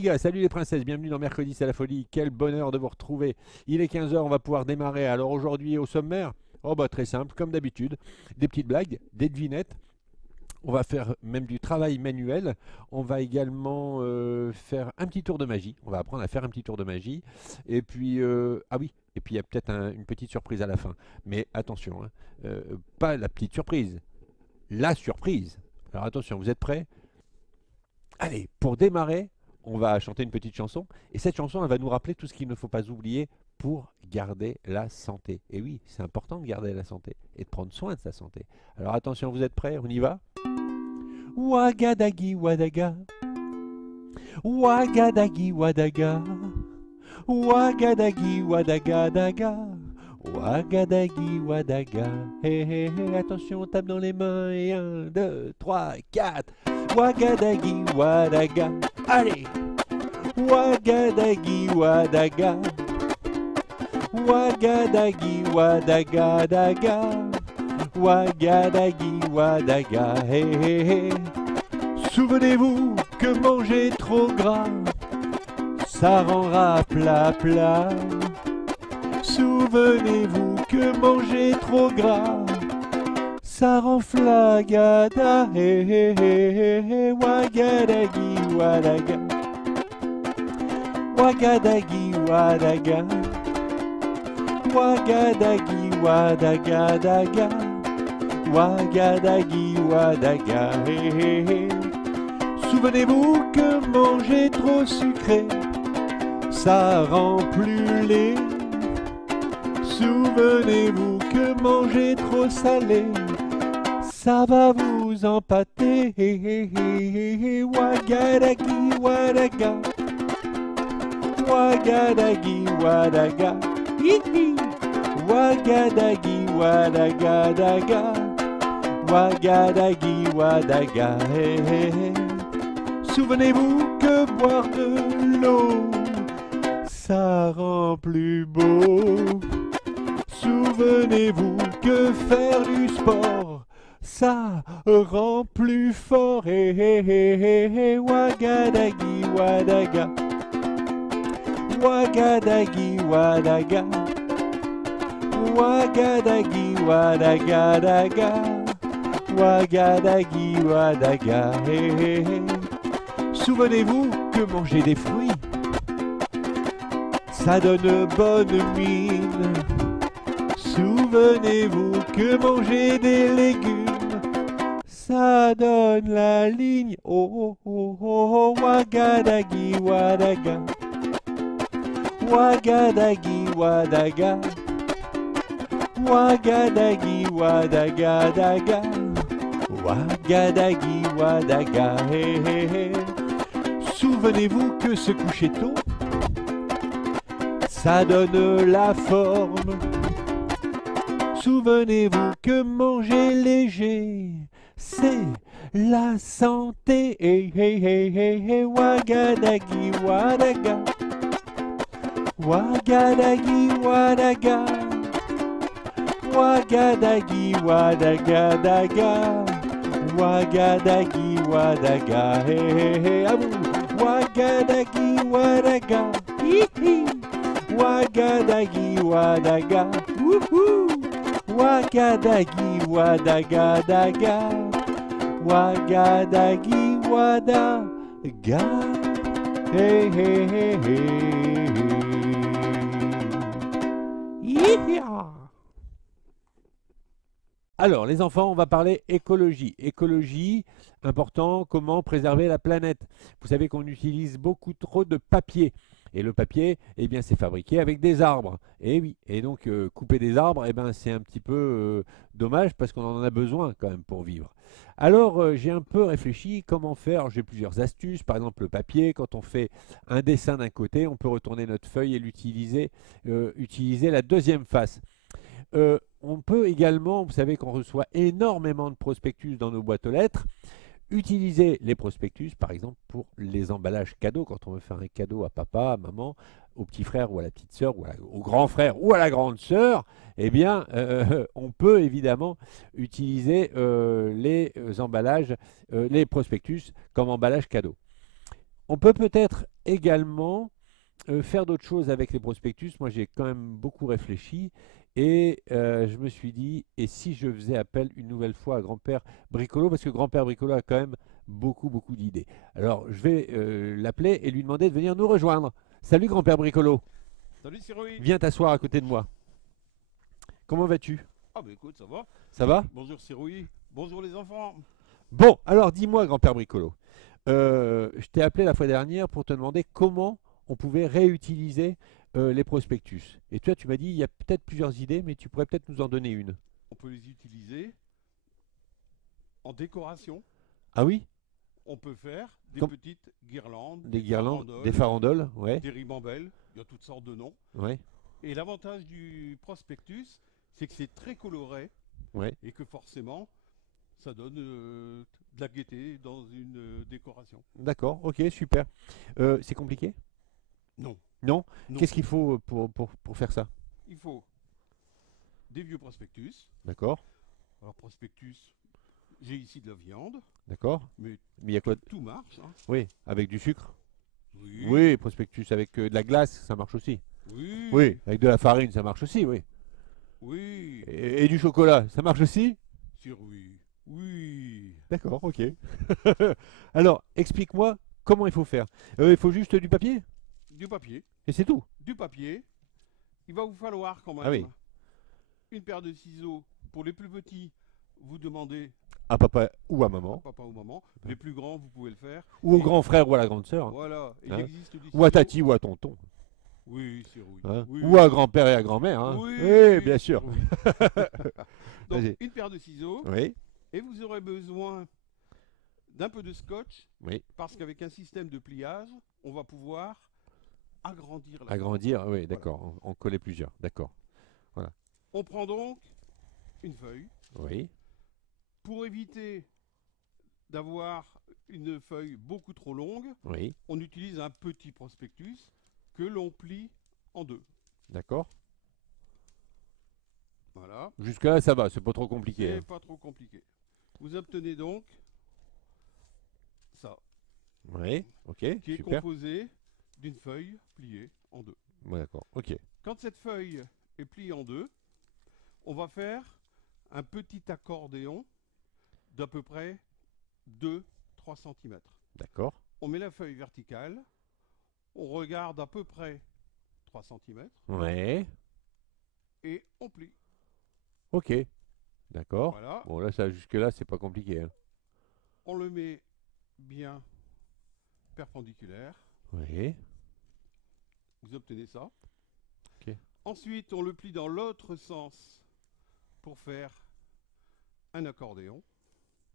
petits gars, salut les princesses, bienvenue dans Mercredi c'est la folie, quel bonheur de vous retrouver. Il est 15 heures, on va pouvoir démarrer. Alors aujourd'hui au sommaire, oh bah très simple, comme d'habitude, des petites blagues, des devinettes. On va faire même du travail manuel. On va également faire un petit tour de magie. On va apprendre à faire un petit tour de magie. Et puis, ah oui, et puis il y a peut-être une petite surprise à la fin. Mais attention, hein, pas la petite surprise, la surprise. Alors attention, vous êtes prêts? Allez, pour démarrer, on va chanter une petite chanson. Et cette chanson, elle va nous rappeler tout ce qu'il ne faut pas oublier pour garder la santé. Et oui, c'est important de garder la santé et de prendre soin de sa santé. Alors attention, vous êtes prêts? On y va? Wagadagi wadaga, wagadagi wadaga, wagadagi wadaga daga, wagadagi wadaga. Hé hé hé, attention, on tape dans les mains et 1, 2, 3, 4. Wagadagi wadaga, allez. Wagadagi wadaga, wagadagi wadaga daga. Wagadagi wadaga, hé hé hé. Souvenez-vous que manger trop gras, ça rend plat plat. Souvenez-vous que manger trop gras, ça rend flagada, hé hé hé hé. Wagadagi wadaga, wagadagi wadaga, wagadagi wadaga daga. Wagadagi wadaga, hé hé hé. Souvenez-vous que manger trop sucré, ça rend plus laid. Souvenez-vous que manger trop salé, ça va vous empâter, hé hé hé hé. Wagadagi wadaga, wagadagi wadaga, hi hi. Wagadagi wadaga daga. Wagadagi wadaga, hé hé hé. Souvenez-vous que boire de l'eau, ça rend plus beau. Souvenez-vous que faire du sport, ça rend plus fort, hé hé hé hé hé. Wagadagi wadaga, wagadagi wadaga, wagadagi wadaga daga. Wagadagi wadaga, hé hé hé. Souvenez-vous que manger des fruits, ça donne bonne mine. Souvenez-vous que manger des légumes, ça donne la ligne. Oh oh oh oh. Wagadagi wadaga, wagadagi wadaga, wagadagi wadaga daga. Wagadagi wadaga, hé hé hé. Souvenez-vous que se coucher tôt, ça donne la forme. Souvenez-vous que manger léger, c'est la santé, hé hé hé hé hé. Wagadagi wadaga, wagadagi wadaga, wagadagi wadaga daga. Wagadagi wadaga, hé hé hé. À vous. Wagadagi wadaga, hi hi. Wagadagi wadaga, wouhou. Wagadagi wadaga daga. Wagadagi wadaga, hé hé hé hé. Hi-ya. Alors, les enfants, on va parler écologie. Écologie, important, comment préserver la planète. Vous savez qu'on utilise beaucoup trop de papier. Et le papier, eh bien, c'est fabriqué avec des arbres. Et oui, et donc couper des arbres, eh ben, c'est un petit peu dommage parce qu'on en a besoin quand même pour vivre. Alors, j'ai un peu réfléchi comment faire. J'ai plusieurs astuces. Par exemple, le papier, quand on fait un dessin d'un côté, on peut retourner notre feuille et l'utiliser, utiliser la deuxième face. On peut également, vous savez qu'on reçoit énormément de prospectus dans nos boîtes aux lettres, utiliser les prospectus par exemple pour les emballages cadeaux, quand on veut faire un cadeau à papa, à maman, au petit frère ou à la petite sœur, ou au grand frère ou à la grande sœur, eh bien on peut évidemment utiliser les emballages, les prospectus comme emballage cadeau. On peut peut-être également faire d'autres choses avec les prospectus. Moi, j'ai quand même beaucoup réfléchi et je me suis dit, et si je faisais appel une nouvelle fois à grand-père Bricolo, parce que grand-père Bricolo a quand même beaucoup d'idées. Alors, je vais l'appeler et lui demander de venir nous rejoindre. Salut grand-père Bricolo, Salut Cyril. viens t'asseoir à côté de moi. Comment vas-tu? Ah bah écoute, ça va. Ça va? Bonjour Cyril. Bonjour les enfants. Bon, alors dis-moi grand-père Bricolo, je t'ai appelé la fois dernière pour te demander comment on pouvait réutiliser les prospectus. Et toi, tu m'as dit, il y a peut-être plusieurs idées, mais tu pourrais peut-être nous en donner une. On peut les utiliser en décoration. Ah oui? On peut faire des Comme petites guirlandes, des des guirlandes, des farandoles, farandoles, ouais, des ribambelles. Il y a toutes sortes de noms. ouais, Et l'avantage du prospectus, c'est que c'est très coloré ouais. et que forcément, ça donne de la gaieté dans une décoration. D'accord, ok, super. C'est compliqué? Non, Non? non. Qu'est-ce qu'il faut pour faire ça? Il faut des vieux prospectus. D'accord, Alors prospectus, j'ai ici de la viande, d'accord. mais Mais il y a quoi? tout marche, hein. Oui, avec du sucre? Oui, Oui, prospectus avec de la glace, ça marche aussi. oui, Oui, avec de la farine, ça marche aussi, oui. oui, Et du chocolat, ça marche aussi? sur oui, oui. D'accord, ok. Alors, explique-moi comment il faut faire. Il faut juste du papier Du papier, et c'est tout. du papier. Il va vous falloir quand Ah oui, même une paire de ciseaux. Pour les plus petits, vous demandez à papa ou à à maman, papa ou maman. Les plus grands, vous pouvez le faire. ou au Et grand frère ou à la grande sœur, voilà, il hein, existe des ou à ciseaux. tati ou à tonton, Oui, c'est oui. hein, Oui, ou à grand-père et à grand-mère. Hein. Oui, oui, bien c'est sûr. oui. Donc, Vas-y. une paire de ciseaux. Oui, Et vous aurez besoin d'un peu de scotch. oui. Parce qu'avec un système de pliage, on va pouvoir agrandir la corde. Agrandir, oui, Voilà. d'accord. En coller plusieurs, d'accord. Voilà. On prend donc une feuille. Oui, Pour éviter d'avoir une feuille beaucoup trop longue, oui, on utilise un petit prospectus que l'on plie en deux. d'accord. Voilà, Jusque-là, ça va, c'est pas trop compliqué. c'est Hein. pas trop compliqué. Vous obtenez donc ça, Oui, ok, qui est super. composé d'une feuille pliée en deux. Ouais, d'accord, ok, Quand cette feuille est pliée en deux, on va faire un petit accordéon d'à peu près 2-3 cm. d'accord. On met la feuille verticale, on regarde à peu près 3 cm Ouais, et on plie. ok, d'accord. Voilà, Bon, là, ça, jusque-là, c'est pas compliqué. Hein. on le met bien perpendiculaire. Oui, Vous obtenez ça. ok, Ensuite, on le plie dans l'autre sens pour faire un accordéon.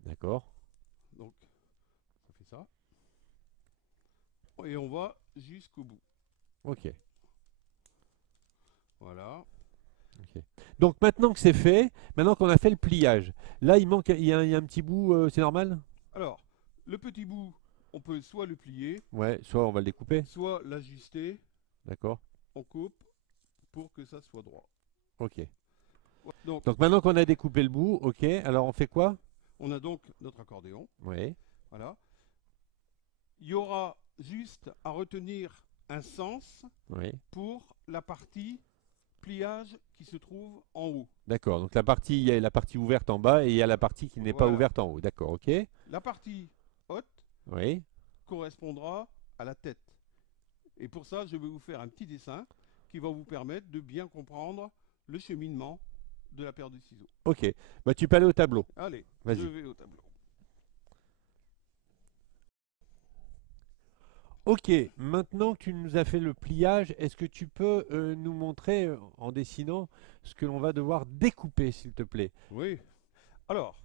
d'accord. Donc, ça fait ça. Et on va jusqu'au bout. Ok. Voilà. Ok. Donc maintenant que c'est fait, maintenant qu'on a fait le pliage, là il manque, il y a un petit bout, c'est normal? Alors, le petit bout, on peut soit le plier, Ouais, soit on va le découper, soit l'ajuster. d'accord? On coupe pour que ça soit droit. Ok. Donc, Donc maintenant qu'on a découpé le bout, ok, alors on fait quoi? on a donc notre accordéon. Oui, Voilà. Il y aura juste à retenir un sens oui. pour la partie pliage qui se trouve en haut. D'accord. Donc la partie, il y a la partie ouverte en bas et il y a la partie qui n'est pas Voilà. ouverte en haut. D'accord, ok. La partie haute Oui, correspondra à la tête. Et pour ça, je vais vous faire un petit dessin qui va vous permettre de bien comprendre le cheminement de la paire de ciseaux. ok. Bah tu peux aller au tableau. Allez, je Vas-y. vais au tableau. Ok, maintenant que tu nous as fait le pliage, est-ce que tu peux nous montrer en dessinant ce que l'on va devoir découper, s'il te plaît? Oui. Alors,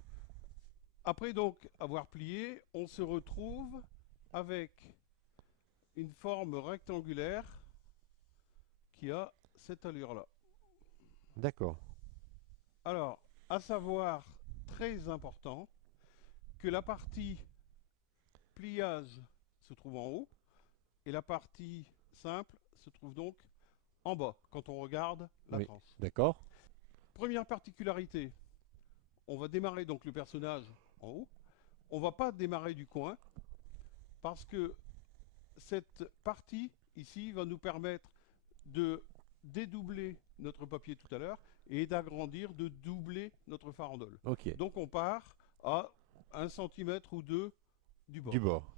après donc avoir plié, on se retrouve avec une forme rectangulaire qui a cette allure-là. D'accord. Alors, à savoir, très important, que la partie pliage se trouve en haut et la partie simple se trouve donc en bas quand on regarde la Oui, tranche. d'accord. Première particularité, on va démarrer donc le personnage en haut. On va pas démarrer du coin parce que cette partie ici va nous permettre de dédoubler notre papier tout à l'heure et d'agrandir, de doubler notre farandole. Ok. Donc on part à 1 centimètre ou 2 du bord. Du bord.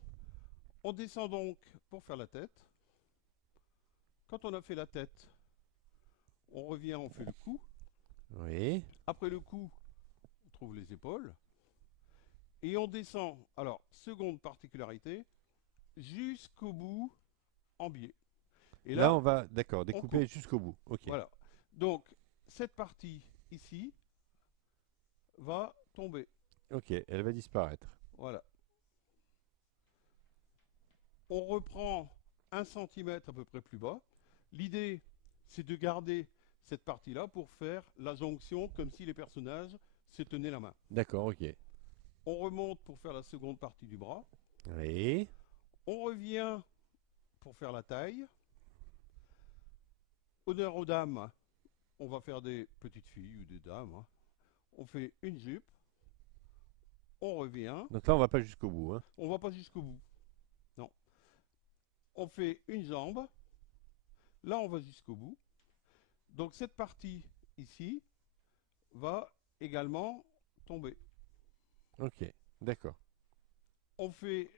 On descend donc pour faire la tête. Quand on a fait la tête, on revient, on fait le cou. Oui. Après le cou, on trouve les épaules. Et on descend, alors, seconde particularité, jusqu'au bout en biais. Et Là, on va, d'accord, découper coupe. jusqu'au bout. Ok. Voilà. Donc, cette partie ici va tomber. Ok, elle va disparaître. Voilà. On reprend 1 centimètre à peu près plus bas. L'idée, c'est de garder cette partie-là pour faire la jonction comme si les personnages se tenaient la main. D'accord, ok. On remonte pour faire la seconde partie du bras. Oui. On revient pour faire la taille. Honneur aux dames, on va faire des petites filles ou des dames. On fait une jupe. On revient. Donc là, on va pas jusqu'au bout. Hein. On va pas jusqu'au bout. Non. On fait une jambe. Là, on va jusqu'au bout. Donc cette partie ici va également tomber. Ok, d'accord. On fait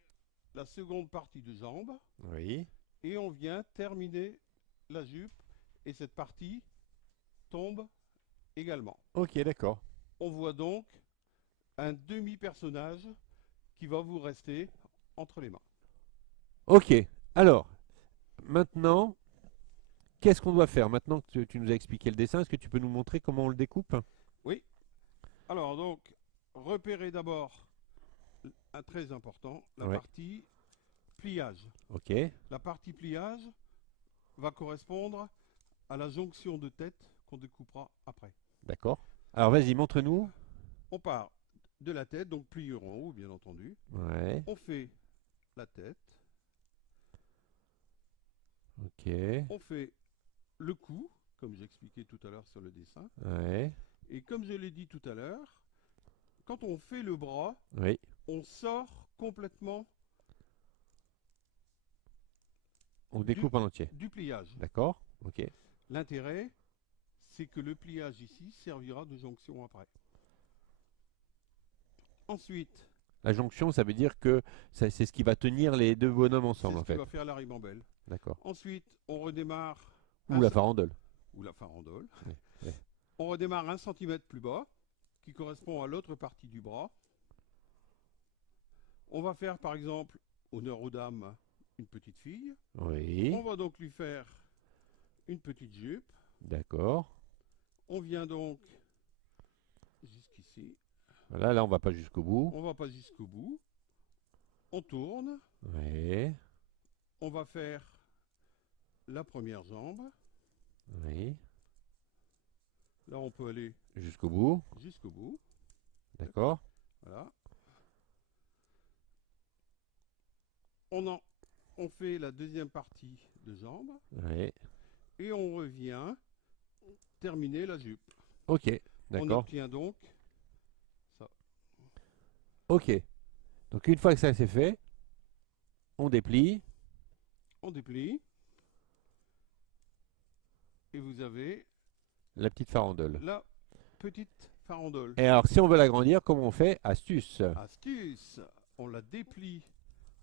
la seconde partie de jambe Oui. et on vient terminer la jupe et cette partie tombe également. Ok, d'accord. On voit donc un demi-personnage qui va vous rester entre les mains. Ok, alors, maintenant, qu'est-ce qu'on doit faire? Maintenant que tu nous as expliqué le dessin, est-ce que tu peux nous montrer comment on le découpe? Oui. Alors donc, repérez d'abord un très important, la Ouais. partie pliage. Ok, La partie pliage va correspondre à la jonction de tête qu'on découpera après. d'accord. Alors vas-y, montre-nous. On part de la tête, donc pliure en haut, bien entendu. Ouais, On fait la tête, ok, on fait le cou, comme j'expliquais tout à l'heure sur le dessin. ouais, Et comme je l'ai dit tout à l'heure, quand on fait le bras, oui, on sort complètement on découpe en entier. du pliage. D'accord, ok. L'intérêt, c'est que le pliage ici servira de jonction après. Ensuite, La jonction, ça veut dire que c'est ce qui va tenir les deux bonhommes c'est ensemble, ce en qui fait. va faire la ribambelle. D'accord. Ensuite, on redémarre Ou la farandole. ou la farandole. Ouais, ouais. On redémarre 1 centimètre plus bas, qui correspond à l'autre partie du bras. On va faire par exemple, honneur aux dames, une petite fille. Oui, On va donc lui faire une petite jupe. d'accord. On vient donc jusqu'ici. Voilà, là, on va pas jusqu'au bout. On va pas jusqu'au bout. On tourne. Oui, On va faire la première jambe. oui. Là, on peut aller Jusqu'au bout, jusqu'au bout. d'accord. Voilà. On fait la deuxième partie de jambe Oui, et on revient terminer la jupe. ok, On d'accord. obtient donc ça. Ok. Donc une fois que ça c'est fait, on déplie. On déplie et vous avez La petite farandole. la petite farandole. Et alors, si on veut l'agrandir, comment on fait? Astuce. Astuce, on la déplie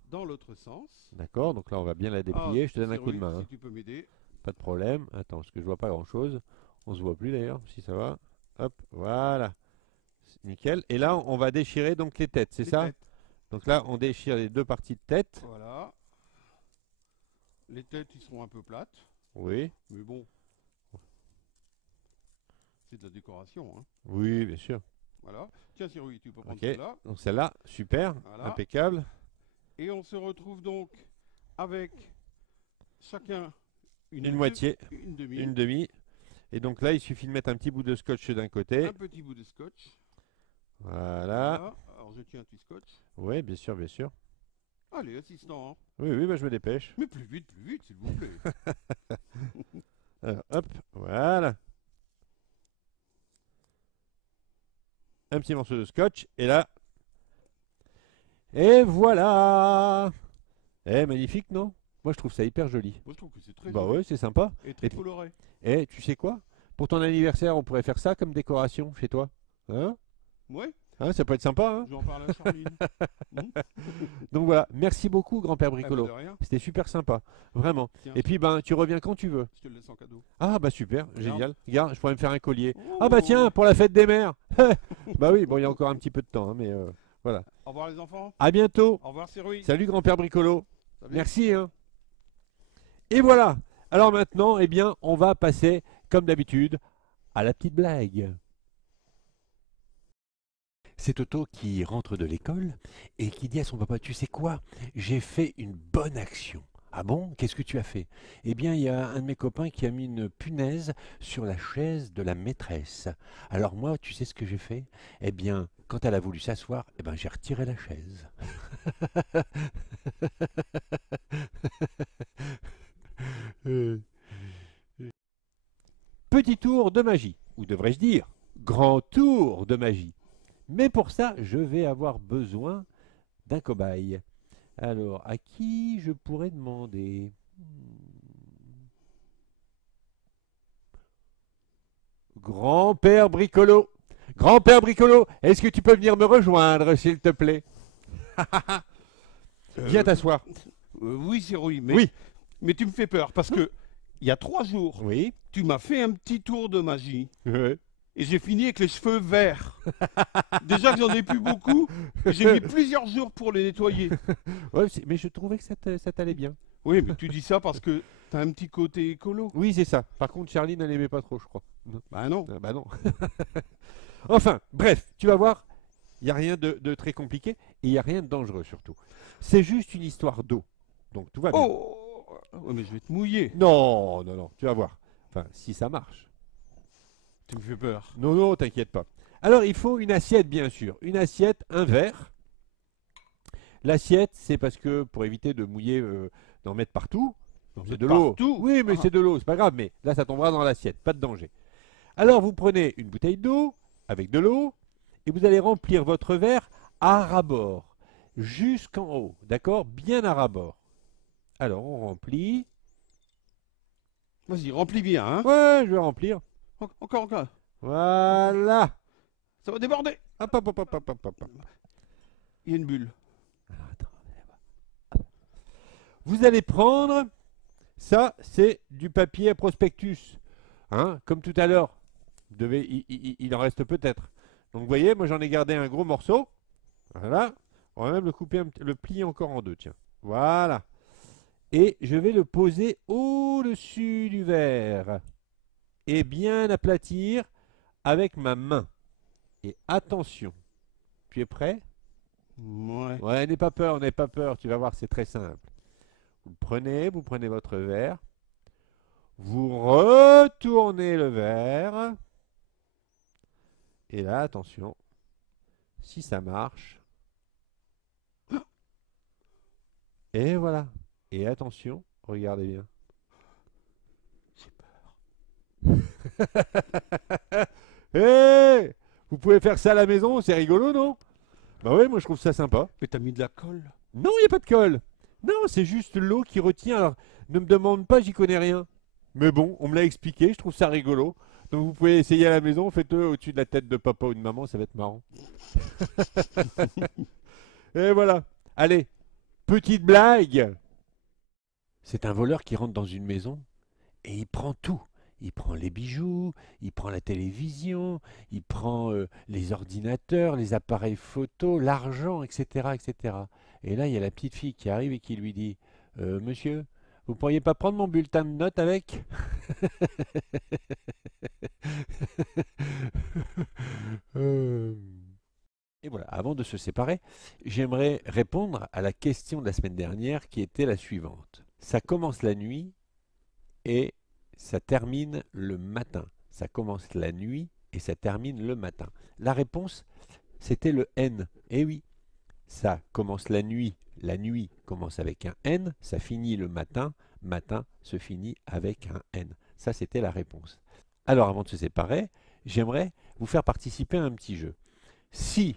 dans l'autre sens. D'accord, donc là, on va bien la déplier. Je te donne un coup de Cyrus, main. si Hein. tu peux m'aider. Pas de problème. Attends, parce que je vois pas grand-chose. On se voit plus d'ailleurs, si ça va. Hop, voilà. Nickel. Et là, on va déchirer donc les têtes, c'est Les ça? têtes. Donc là, on déchire les deux parties de tête. Voilà. Les têtes, ils seront un peu plates, Oui. mais bon, c'est de la décoration. Hein. Oui, bien sûr. Voilà. Tiens, Cyrus, tu peux prendre Ok. celle-là. Donc celle-là, super. Voilà. Impeccable. Et on se retrouve donc avec chacun Une moitié. Une demi. Une demi. Et donc là, il suffit de mettre un petit bout de scotch d'un côté. Un petit bout de scotch. Voilà. Voilà. Alors je tiens un petit scotch. Oui, bien sûr, bien sûr. Allez, assistant. Hein. Oui, oui, bah, je me dépêche. Mais plus vite, s'il vous plaît. Alors, hop, voilà. Un petit morceau de scotch. Et là. Et voilà. Eh, magnifique, non? Moi, je trouve ça hyper joli. Moi, je trouve que c'est très Bah joli ouais, c'est sympa. et très Et puis- coloré. Et tu sais quoi? Pour ton anniversaire, on pourrait faire ça comme décoration chez toi. Hein? Ouais, Hein, ça peut être sympa, hein? je vais en parler à Charline. Donc voilà, merci beaucoup, grand-père Eh ben, Bricolo. de rien. C'était super sympa, vraiment. Tiens, Et puis, ben, tu reviens quand tu veux. je te le laisse en cadeau. Ah, bah super, Regarde. génial. Regarde, je pourrais me faire un collier. Oh. Ah, bah tiens, pour la fête des mères. Bah oui, bon, il y a encore un petit peu de temps, hein, mais voilà. Au revoir les enfants. À bientôt. Au revoir Cyril. Salut, grand-père Bricolo. Salut. Merci, hein. Et voilà. Alors maintenant, eh bien, on va passer, comme d'habitude, à la petite blague. C'est Toto qui rentre de l'école et qui dit à son papa, tu sais quoi, j'ai fait une bonne action. Ah bon, qu'est-ce que tu as fait? Eh bien, il y a un de mes copains qui a mis une punaise sur la chaise de la maîtresse. Alors moi, tu sais ce que j'ai fait? Eh bien, quand elle a voulu s'asseoir, eh ben, j'ai retiré la chaise. Petit tour de magie, ou devrais-je dire, grand tour de magie. Mais pour ça, je vais avoir besoin d'un cobaye. Alors, à qui je pourrais demander? Grand-père Bricolo. Grand-père Bricolo, est-ce que tu peux venir me rejoindre, s'il te plaît? Viens t'asseoir. Oui Cyril, Oui. mais tu me fais peur parce que il y a 3 jours, Oui. tu m'as fait un petit tour de magie Ouais. et j'ai fini avec les cheveux verts. Déjà que j'en ai plus beaucoup, j'ai mis plusieurs jours pour les nettoyer. Ouais, mais je trouvais que ça t'allait bien. Oui, mais tu dis ça parce que t'as un petit côté écolo. Oui, c'est ça. Par contre, Charline, elle n'aimait pas trop, je crois. Bah non. Ah bah non. Enfin, bref, tu vas voir, il n'y a rien de très compliqué et il n'y a rien de dangereux surtout. C'est juste une histoire d'eau. Donc tout va bien. Oh, ouais, mais je vais te mouiller. Non, non, non, tu vas voir. Enfin, si ça marche. Tu me fais peur. Non, non, t'inquiète pas. Alors, il faut une assiette, bien sûr. Une assiette, un verre. L'assiette, c'est parce que pour éviter de mouiller, d'en mettre partout. Donc, c'est de l'eau. Partout. Oui, mais Ah. c'est de l'eau, c'est pas grave. Mais là, ça tombera dans l'assiette, pas de danger. Alors, vous prenez une bouteille d'eau avec de l'eau et vous allez remplir votre verre à ras-bord, jusqu'en haut, d'accord? Bien à ras-bord. Alors, on remplit. Vas-y, remplis bien, hein. Ouais, je vais remplir. Encore, encore. Voilà. Ça va déborder. Hop, hop, hop, hop, hop, hop, hop. Il y a une bulle. Alors, attends, on va voir. Vous allez prendre, ça c'est du papier à prospectus. Hein, comme tout à l'heure, il en reste peut-être. Donc vous voyez, moi j'en ai gardé un gros morceau. Voilà. On va même le couper, le plier encore en deux, tiens. Voilà. Et je vais le poser au-dessus du verre. Et bien aplatir avec ma main. Et attention. Tu es prêt? Ouais. Ouais, n'aie pas peur, n'aie pas peur, tu vas voir, c'est très simple. Vous prenez votre verre, vous retournez le verre, et là, attention, si ça marche, et voilà, et attention, regardez bien. J'ai peur. Hé, vous pouvez faire ça à la maison, c'est rigolo, non? Bah ouais, moi je trouve ça sympa. Mais t'as mis de la colle. Non, il n'y a pas de colle. Non, c'est juste l'eau qui retient. Alors, ne me demande pas, j'y connais rien. Mais bon, on me l'a expliqué, je trouve ça rigolo. Donc vous pouvez essayer à la maison, faites-le au-dessus de la tête de papa ou de maman, ça va être marrant. Et voilà. Allez, petite blague. C'est un voleur qui rentre dans une maison et il prend tout. Il prend les bijoux, il prend la télévision, il prend les ordinateurs, les appareils photo, l'argent, etc., etc. Et là, il y a la petite fille qui arrive et qui lui dit Monsieur, vous pourriez pas prendre mon bulletin de notes avec? Et voilà, avant de se séparer, j'aimerais répondre à la question de la semaine dernière qui était la suivante. Ça commence la nuit et ça termine le matin. Ça commence la nuit et ça termine le matin. La réponse, c'était le N. Eh oui, ça commence la nuit commence avec un N, ça finit le matin, matin se finit avec un N. Ça, c'était la réponse. Alors, avant de se séparer, j'aimerais vous faire participer à un petit jeu. Si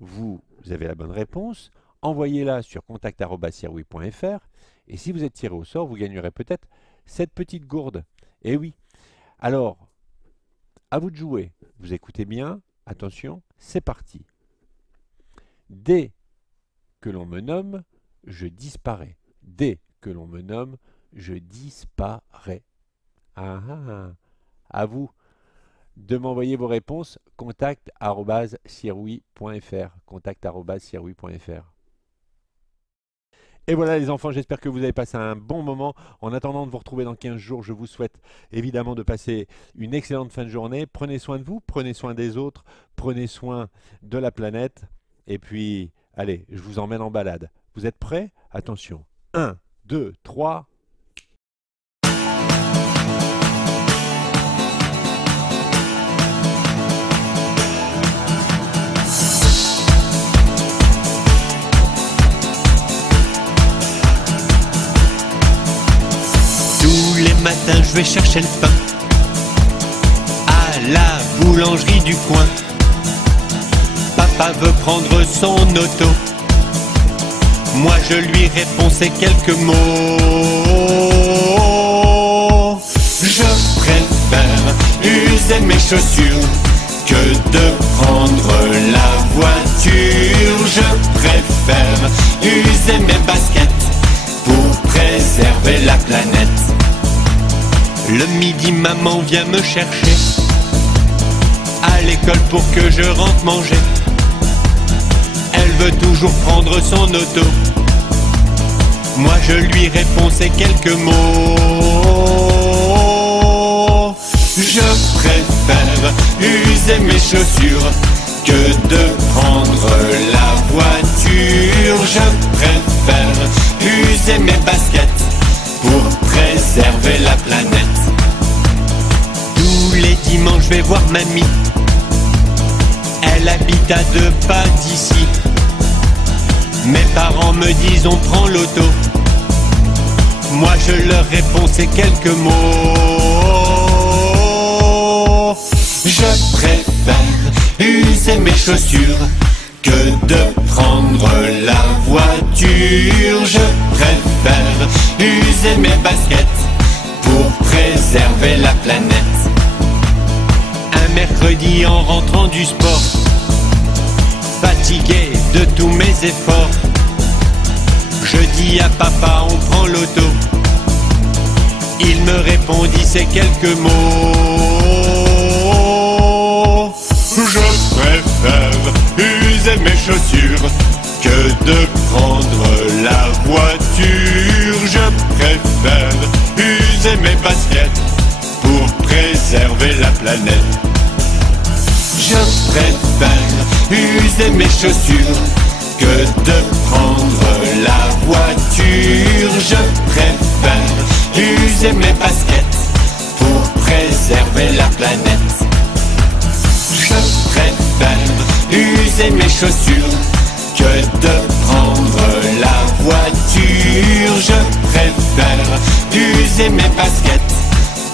vous avez la bonne réponse, envoyez-la sur contact@sirwi.fr Et si vous êtes tiré au sort, vous gagnerez peut-être cette petite gourde. Eh oui. Alors, à vous de jouer. Vous écoutez bien. Attention, c'est parti. Dès que l'on me nomme, je disparais. Dès que l'on me nomme, je disparais. Ah ah. À vous de m'envoyer vos réponses. contact@siroui.fr. contact@siroui.fr. Et voilà les enfants, j'espère que vous avez passé un bon moment. En attendant de vous retrouver dans 15 jours, je vous souhaite évidemment de passer une excellente fin de journée. Prenez soin de vous, prenez soin des autres, prenez soin de la planète. Et puis, allez, je vous emmène en balade. Vous êtes prêts? Attention. 1, 2, 3... Tous les matins je vais chercher le pain à la boulangerie du coin. Papa veut prendre son auto. Moi je lui réponds ces quelques mots. Je préfère user mes chaussures que de prendre la voiture. Je préfère user mes baskets pour préserver la planète. Le midi, maman vient me chercher à l'école pour que je rentre manger. Elle veut toujours prendre son auto. Moi je lui réponds ces quelques mots. Je préfère user mes chaussures que de prendre la voiture. Je préfère user mes baskets pour préserver la planète. Tous les dimanches je vais voir mamie. Elle habite à 2 pas d'ici. Mes parents me disent on prend l'auto. Moi je leur réponds ces quelques mots. Je préfère user mes chaussures que de prendre la voiture. Je préfère user mes baskets pour préserver la planète. Un mercredi en rentrant du sport, fatigué de tous mes efforts, je dis à papa on prend l'auto. Il me répondit ces quelques mots. Je préfère user mes chaussures que de prendre la voiture. Je préfère user mes baskets pour préserver la planète. Je préfère user mes chaussures que de prendre la voiture. Je préfère user mes baskets pour préserver la planète. Je préfère user mes chaussures que de prendre la voiture. Je préfère user mes baskets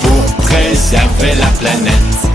pour préserver la planète.